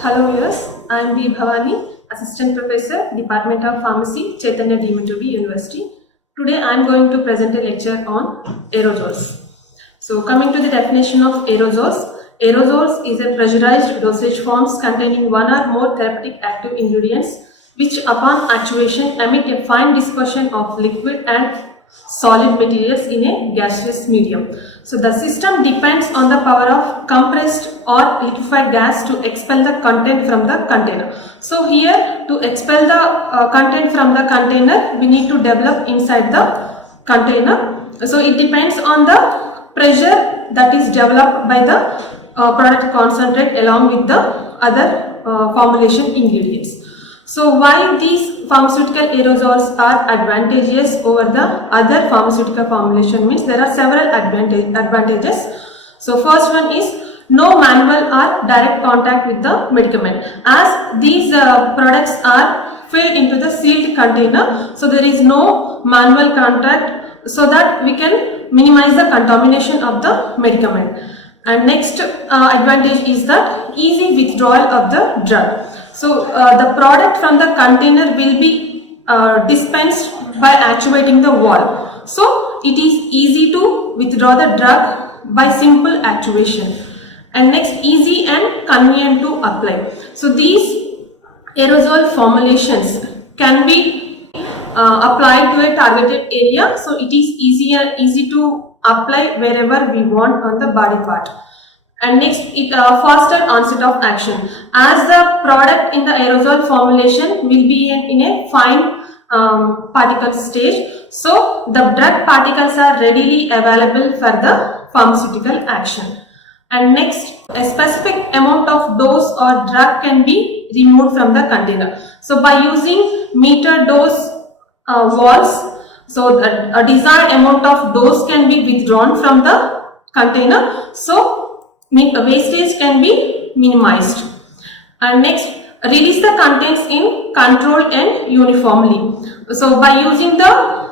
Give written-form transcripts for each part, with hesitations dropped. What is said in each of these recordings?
Hello viewers, I am B. Bhavani, Assistant Professor, Department of Pharmacy, Chaitanya Deematubi University. Today I am going to present a lecture on aerosols. So coming to the definition of aerosols, aerosols is a pressurized dosage forms containing one or more therapeutic active ingredients which upon actuation emit a fine dispersion of liquid and solid materials in a gaseous medium. So the system depends on the power of compressed or liquefied gas to expel the content from the container. So here to expel the content from the container, we need to develop inside the container. So it depends on the pressure that is developed by the product concentrate along with the other formulation ingredients. So why these pharmaceutical aerosols are advantageous over the other pharmaceutical formulation means there are several advantages. So first one is no manual or direct contact with the medicament, as these products are filled into the sealed container, so there is no manual contact, so that we can minimize the contamination of the medicament. And next advantage is that easy withdrawal of the drug. So the product from the container will be dispensed by actuating the valve. So it is easy to withdraw the drug by simple actuation. And next, easy and convenient to apply. So these aerosol formulations can be applied to a targeted area. So it is easy to apply wherever we want on the body part. And next, faster onset of action, as the product in the aerosol formulation will be in a fine particle stage, so the drug particles are readily available for the pharmaceutical action. And next, a specific amount of dose or drug can be removed from the container. So by using meter dose valves, so a desired amount of dose can be withdrawn from the container, so wastage can be minimized. And next, release the contents in controlled and uniformly. So by using the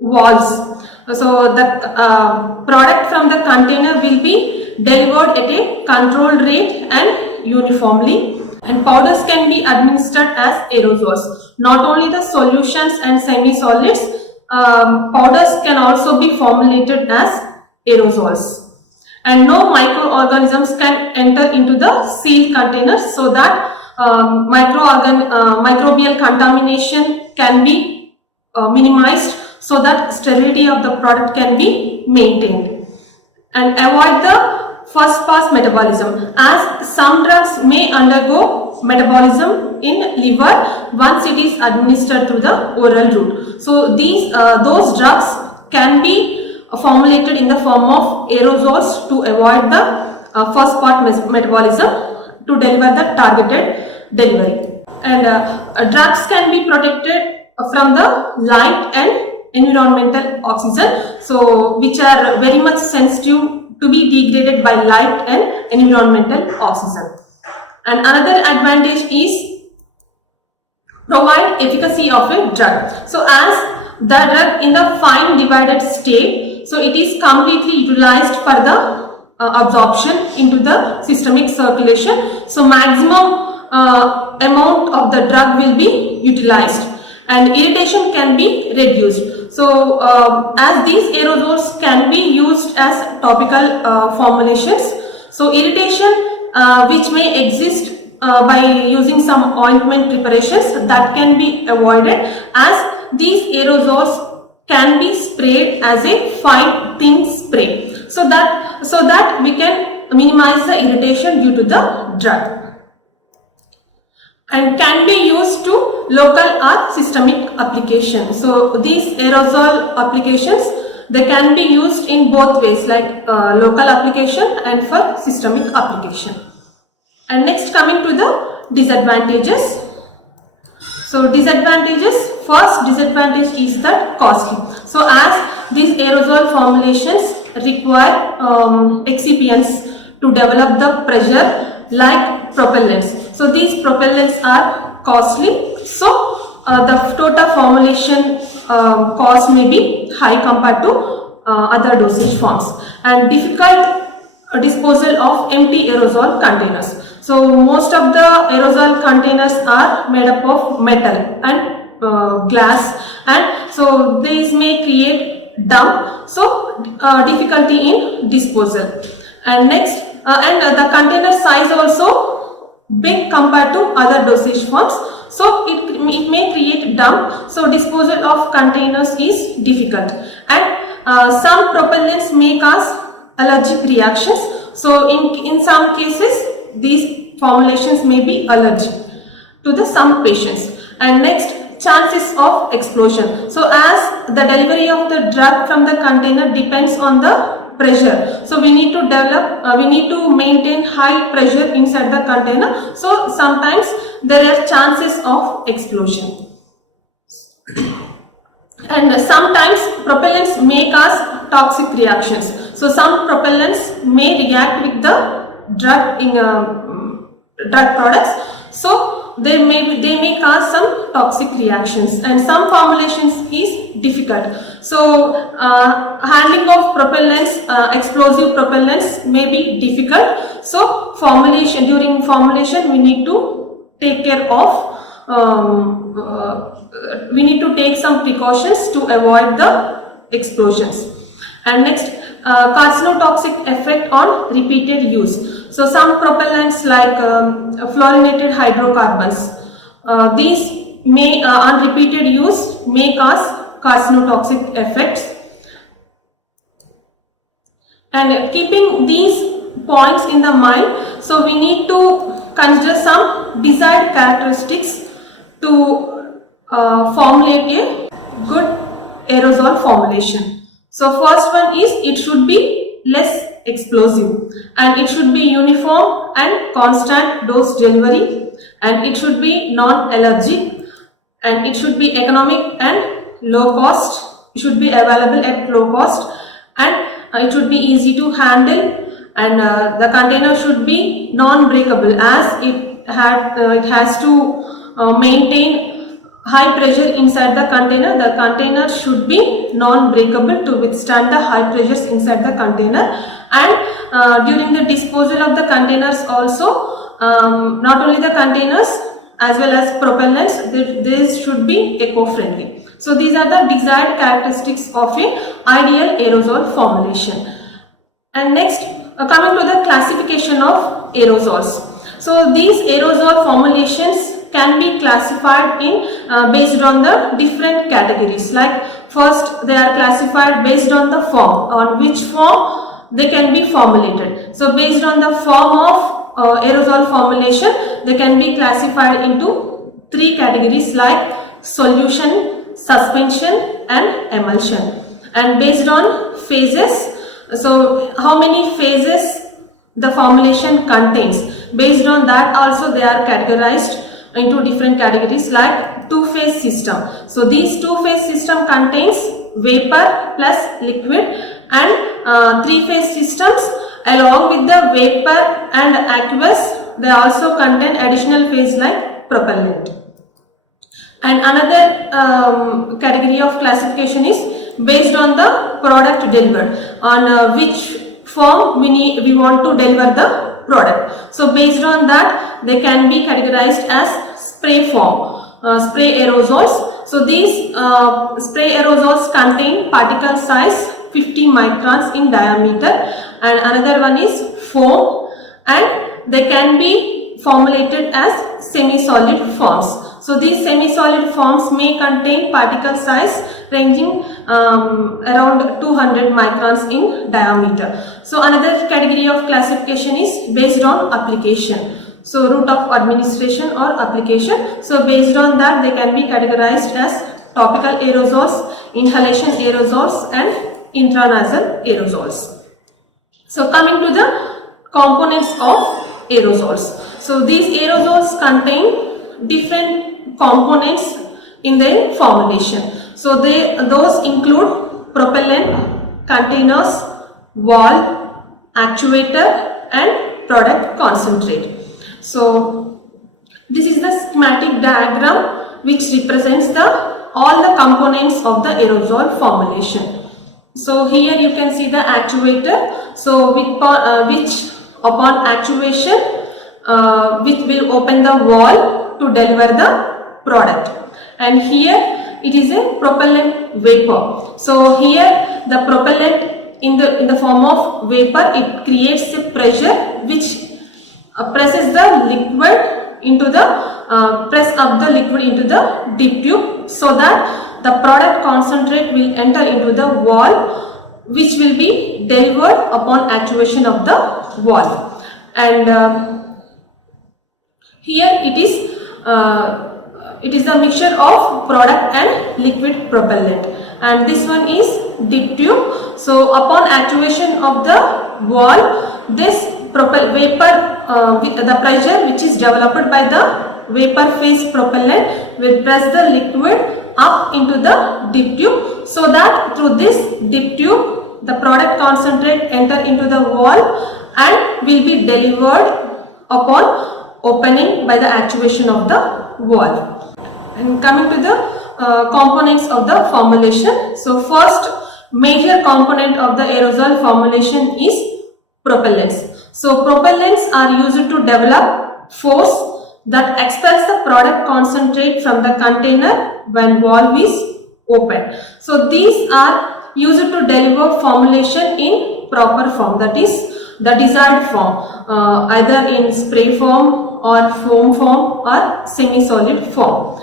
valves, so the product from the container will be delivered at a controlled rate and uniformly. And powders can be administered as aerosols. Not only the solutions and semi-solids, powders can also be formulated as aerosols. And no microorganisms can enter into the sealed containers, so that microbial contamination can be minimized, so that sterility of the product can be maintained. And avoid the first pass metabolism, as some drugs may undergo metabolism in liver once it is administered through the oral route. So those drugs can be formulated in the form of aerosols to avoid the first part metabolism to deliver the targeted delivery. And drugs can be protected from the light and environmental oxygen, so which are very much sensitive to be degraded by light and environmental oxygen. And another advantage is provide efficacy of a drug. So as the drug in the fine divided state, so it is completely utilized for the absorption into the systemic circulation. So maximum amount of the drug will be utilized and irritation can be reduced. So as these aerosols can be used as topical formulations, so irritation which may exist by using some ointment preparations, that can be avoided, as these aerosols can be sprayed as a fine thin spray, so that we can minimize the irritation due to the drug, and can be used to local or systemic application. So these aerosol applications, they can be used in both ways, like local application and for systemic application. And next, coming to the disadvantages. So disadvantages, first disadvantage is that costly. So as these aerosol formulations require excipients to develop the pressure like propellants. So these propellants are costly. So the total formulation cost may be high compared to other dosage forms, and difficult disposal of empty aerosol containers. So most of the aerosol containers are made up of metal and glass, and so these may create dump, so difficulty in disposal. And next, the container size also big compared to other dosage forms, so it may create dump, so disposal of containers is difficult. And some propellants may cause allergic reactions, so in some cases these formulations may be allergic to the some patients. And next, chances of explosion. So as the delivery of the drug from the container depends on the pressure, so we need to maintain high pressure inside the container, so sometimes there are chances of explosion. And sometimes propellants may cause toxic reactions, so some propellants may react with the drug in drug products, so they may cause some toxic reactions, and some formulations is difficult. So handling of propellants, explosive propellants may be difficult, so during formulation we need to take care of we need to take some precautions to avoid the explosions. And next, carcinotoxic effect on repeated use. So some propellants like fluorinated hydrocarbons, these may on repeated use may cause carcinotoxic effects. And keeping these points in the mind, so we need to consider some desired characteristics to formulate a good aerosol formulation. So first one is it should be less explosive, and it should be uniform and constant dose delivery, and it should be non-allergic, and it should be economic and low cost. It should be available at low cost, and it should be easy to handle, and the container should be non-breakable, as it has to maintain high pressure inside the container. The container should be non-breakable to withstand the high pressures inside the container. And during the disposal of the containers also, not only the containers as well as propellants, this should be eco-friendly. So these are the desired characteristics of an ideal aerosol formulation. And next, coming to the classification of aerosols. So these aerosol formulations can be classified in based on the different categories. Like first, they are classified based on the form, on which form they can be formulated. So based on the form of aerosol formulation, they can be classified into three categories like solution, suspension and emulsion. And based on phases, so how many phases the formulation contains, based on that also they are categorized into different categories like two-phase system. So these two-phase system contains vapor plus liquid, and three-phase systems along with the vapor and aqueous, they also contain additional phase like propellant. And another category of classification is based on the product delivered, on which form we want to deliver the product. So based on that, they can be categorized as spray form, spray aerosols. So these spray aerosols contain particle size 50 microns in diameter, and another one is foam, and they can be formulated as semi-solid forms. So these semi-solid forms may contain particle size ranging around 200 microns in diameter. So another category of classification is based on application. So route of administration or application. So based on that, they can be categorized as topical aerosols, inhalation aerosols and intranasal aerosols. So coming to the components of aerosols. So these aerosols contain different components in their formulation. So those include propellant, containers, valve, actuator and product concentrate. So this is the schematic diagram which represents all the components of the aerosol formulation. So here you can see the actuator. So which upon actuation, which will open the valve to deliver the product. And here it is a propellant vapor. So here the propellant in the form of vapor, it creates a pressure which presses the liquid into the press up the liquid into the dip tube, so that the product concentrate will enter into the valve, which will be delivered upon actuation of the valve. And here it is the mixture of product and liquid propellant, and this one is dip tube. So upon actuation of the valve, this vapor with the pressure which is developed by the vapor phase propellant will press the liquid up into the dip tube, so that through this dip tube the product concentrate enter into the valve and will be delivered upon opening by the actuation of the valve. And coming to the components of the formulation. So first major component of the aerosol formulation is propellants. So propellants are used to develop force that expels the product concentrate from the container when valve is open. So these are used to deliver formulation in proper form, that is the desired form, either in spray form or foam form or semi-solid form.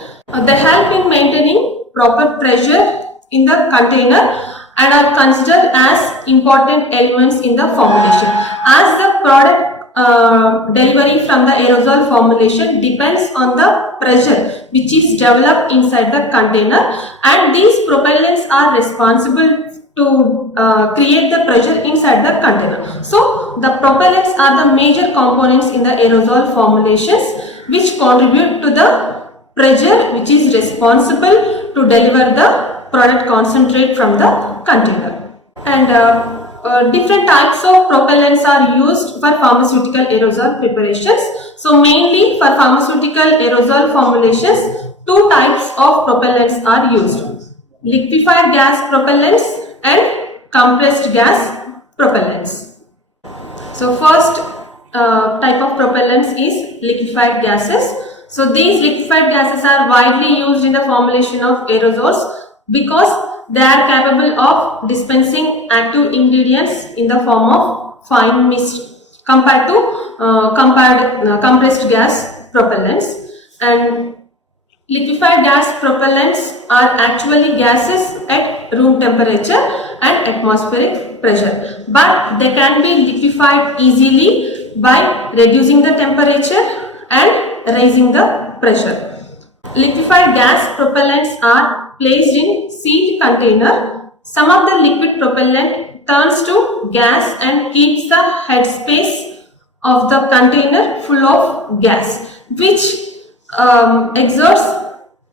They help in maintaining proper pressure in the container and are considered as important elements in the formulation, as the product delivery from the aerosol formulation depends on the pressure which is developed inside the container, and these propellants are responsible to create the pressure inside the container. So the propellants are the major components in the aerosol formulations which contribute to the pressure which is responsible to deliver the product concentrate from the container. And different types of propellants are used for pharmaceutical aerosol preparations. So mainly for pharmaceutical aerosol formulations, two types of propellants are used: liquefied gas propellants and compressed gas propellants. So first type of propellants is liquefied gases. So these liquefied gases are widely used in the formulation of aerosols because they are capable of dispensing active ingredients in the form of fine mist compared to compressed gas propellants. And liquefied gas propellants are actually gases at room temperature and atmospheric pressure, but they can be liquefied easily by reducing the temperature and raising the pressure. Liquefied gas propellants are placed in sealed container. Some of the liquid propellant turns to gas and keeps the headspace of the container full of gas, which exerts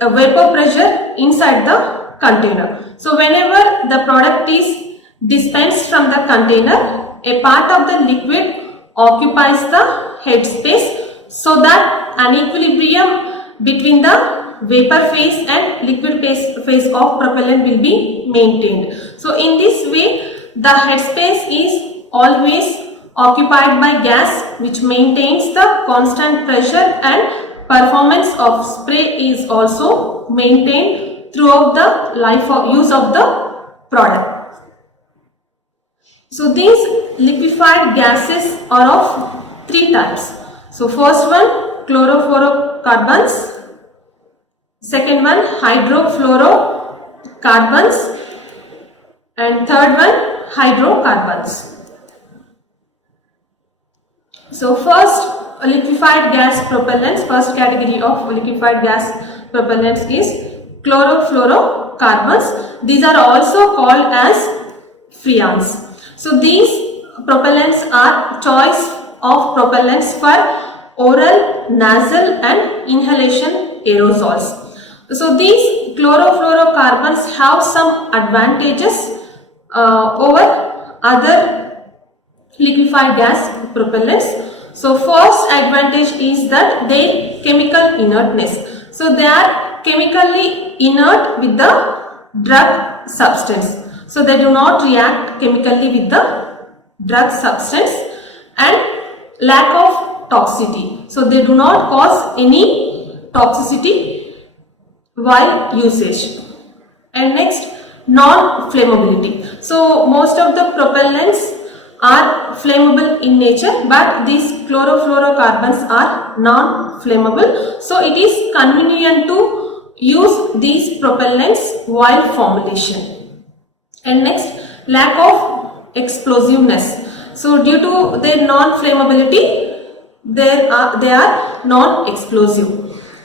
a vapor pressure inside the container. So whenever the product is dispensed from the container, a part of the liquid occupies the headspace, so that an equilibrium between the vapor phase and liquid phase of propellant will be maintained. So in this way, the headspace is always occupied by gas, which maintains the constant pressure, and performance of spray is also maintained throughout the life of use of the product. So these liquefied gases are of three types. So first one, chlorofluorocarbons. Second one, hydrofluorocarbons. And third one, hydrocarbons. So first, liquefied gas propellants, first category of liquefied gas propellants is chlorofluorocarbons. These are also called as freons. So these propellants are choice of propellants for oral, nasal and inhalation aerosols. So these chlorofluorocarbons have some advantages over other liquefied gas propellants. So first advantage is that their chemical inertness. So they are chemically inert with the drug substance. So they do not react chemically with the drug substance, and lack of toxicity. So they do not cause any toxicity while usage. And next, non-flammability. So most of the propellants are flammable in nature, but these chlorofluorocarbons are non-flammable. So it is convenient to use these propellants while formulation. And next, lack of explosiveness. So due to their non-flammability, they are non-explosive.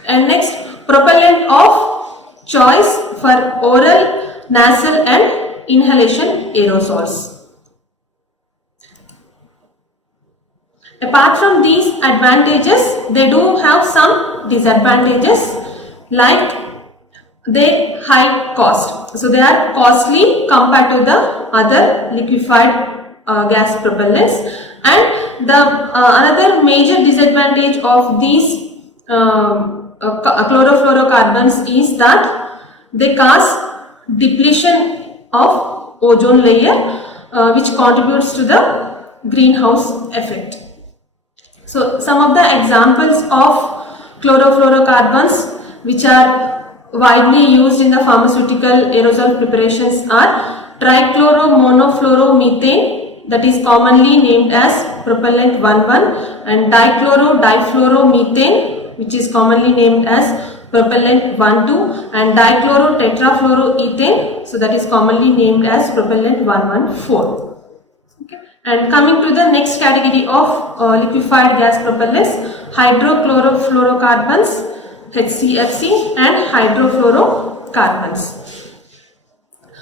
And next, propellant of choice for oral, nasal and inhalation aerosols. Apart from these advantages, they do have some disadvantages, like their high cost. So they are costly compared to the other liquefied gas propellants. And the another major disadvantage of these chlorofluorocarbons is that they cause depletion of ozone layer, which contributes to the greenhouse effect. So some of the examples of chlorofluorocarbons which are widely used in the pharmaceutical aerosol preparations are trichloromonofluoromethane, that is commonly named as propellant 11, and dichloro-difluoromethane, which is commonly named as propellant 12, and dichlorotetrafluoroethane, so that is commonly named as propellant 114. And coming to the next category of liquefied gas propellants, hydrochlorofluorocarbons, HCFC, and hydrofluorocarbons.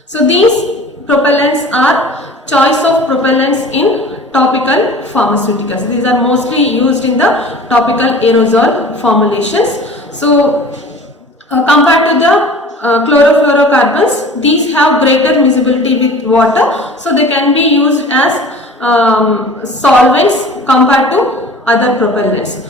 So these propellants are choice of propellants in topical pharmaceuticals. These are mostly used in the topical aerosol formulations. So compared to the chlorofluorocarbons, these have greater miscibility with water, so they can be used as solvents compared to other propellants.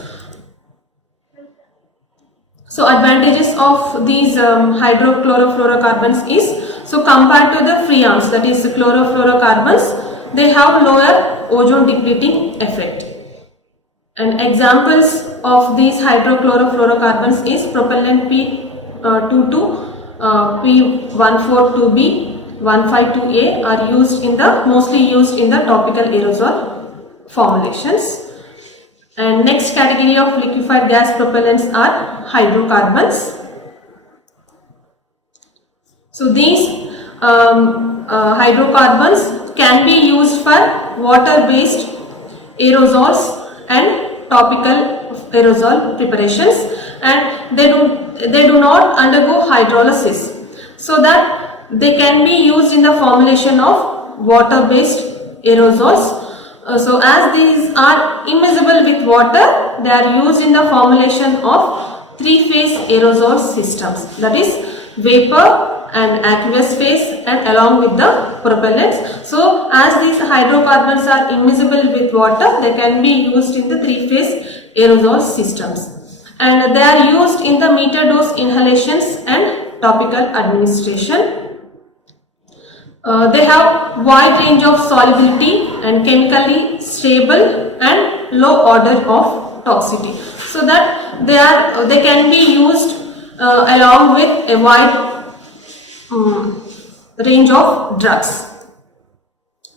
So advantages of these hydrochlorofluorocarbons is, so compared to the freons, that is chlorofluorocarbons, they have lower ozone depleting effect. And examples of these hydrochlorofluorocarbons is propellant P22, P142B, 152A are mostly used in the topical aerosol formulations. And next category of liquefied gas propellants are hydrocarbons. So these hydrocarbons can be used for water-based aerosols and topical aerosol preparations, and they do not undergo hydrolysis, so that they can be used in the formulation of water-based aerosols. So as these are immiscible with water, they are used in the formulation of three-phase aerosol systems, that is vapor and aqueous phase and along with the propellants. So as these hydrocarbons are immiscible with water, they can be used in the three-phase aerosol systems, and they are used in the meter dose inhalations and topical administration. They have wide range of solubility and chemically stable and low order of toxicity, so that they can be used along with a wide range of drugs.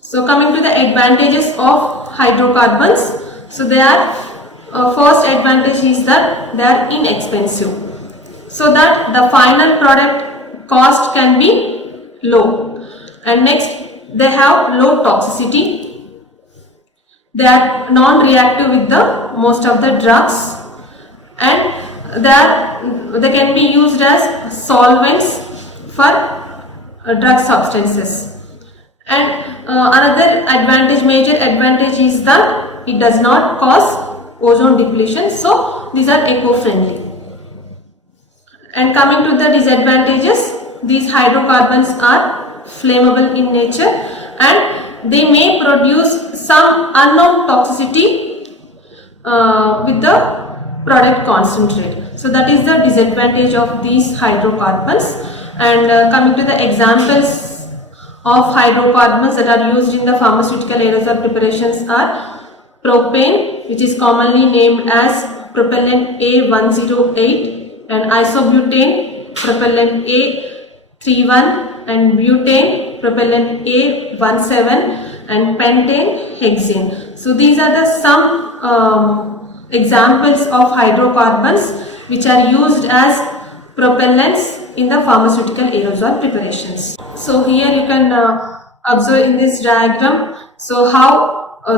So coming to the advantages of hydrocarbons, so they are first advantage is that they are inexpensive, so that the final product cost can be low. And next, they have low toxicity. They are non-reactive with the most of the drugs, and they can be used as solvents for drug substances. And another major advantage is that it does not cause ozone depletion, so these are eco-friendly. And coming to the disadvantages, these hydrocarbons are flammable in nature, and they may produce some unknown toxicity with the product concentrate. So that is the disadvantage of these hydrocarbons. And coming to the examples of hydrocarbons that are used in the pharmaceutical aerosol preparations are propane, which is commonly named as propellant A108, and isobutane, propellant A31, and butane, propellant A17, and pentane, hexane. So these are the some examples of hydrocarbons which are used as propellants in the pharmaceutical aerosol preparations. So here you can observe in this diagram, so how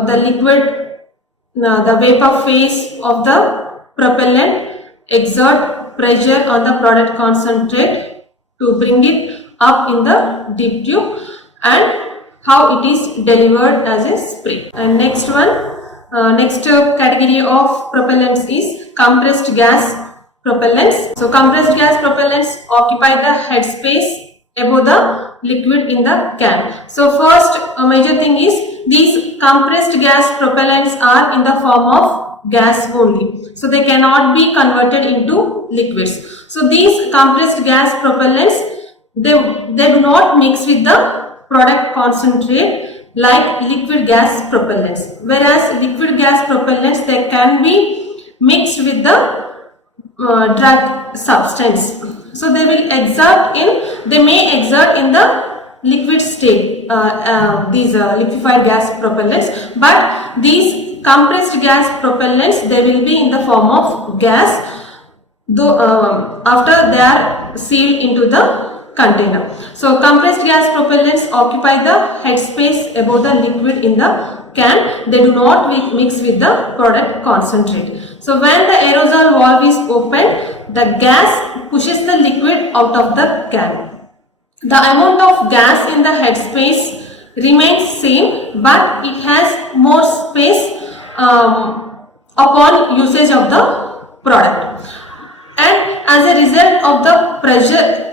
the liquid, the vapor phase of the propellant exert pressure on the product concentrate to bring it up in the deep tube, and how it is delivered as a spray. And next category of propellants is compressed gas propellants. So compressed gas propellants occupy the headspace above the liquid in the can. So first major thing is these compressed gas propellants are in the form of gas only. So they cannot be converted into liquids. So these compressed gas propellants, they do not mix with the product concentrate like liquid gas propellants. Whereas liquid gas propellants, they can be mixed with the drug substance. So they may exert in the liquid state, these liquefied gas propellants, but these compressed gas propellants, they will be in the form of gas, though after they are sealed into the container. So compressed gas propellants occupy the headspace above the liquid in the can. They do not mix with the product concentrate. So when the aerosol valve is opened, the gas pushes the liquid out of the can. The amount of gas in the headspace remains same, but it has more space upon usage of the product. And as a result of the pressure,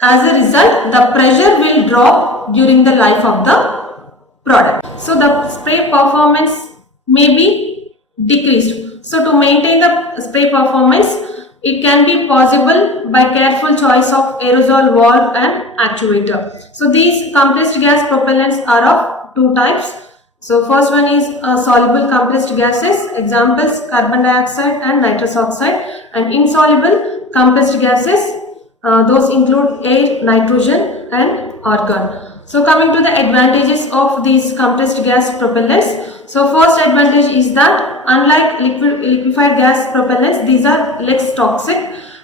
the pressure will drop during the life of the product. So the spray performance may be decreased. So to maintain the spray performance, it can be possible by careful choice of aerosol valve and actuator. So these compressed gas propellants are of two types. So first one is soluble compressed gases, examples carbon dioxide and nitrous oxide, and insoluble compressed gases, those include air, nitrogen and argon. So coming to the advantages of these compressed gas propellants. So first advantage is that unlike liquefied gas propellants, these are less toxic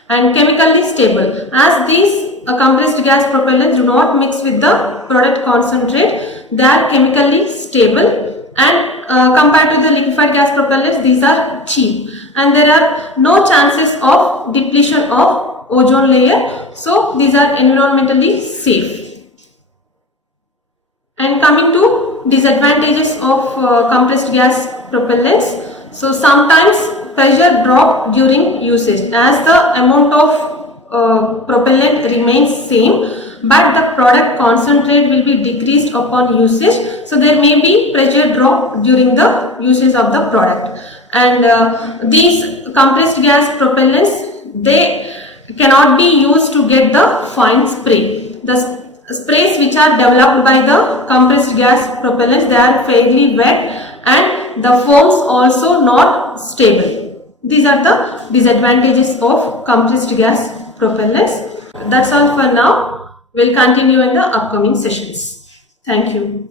and chemically stable. As these compressed gas propellants do not mix with the product concentrate, they are chemically stable, and compared to the liquefied gas propellants, these are cheap, and there are no chances of depletion of ozone layer. So these are environmentally safe. And coming to disadvantages of compressed gas propellants. So sometimes pressure drop during usage as the amount of propellant remains same, but the product concentrate will be decreased upon usage. So there may be pressure drop during the usage of the product. And these compressed gas propellants, they cannot be used to get the fine spray. The sprays which are developed by the compressed gas propellants, they are fairly wet and the foams also not stable. These are the disadvantages of compressed gas propellants. That's all for now. We'll continue in the upcoming sessions. Thank you.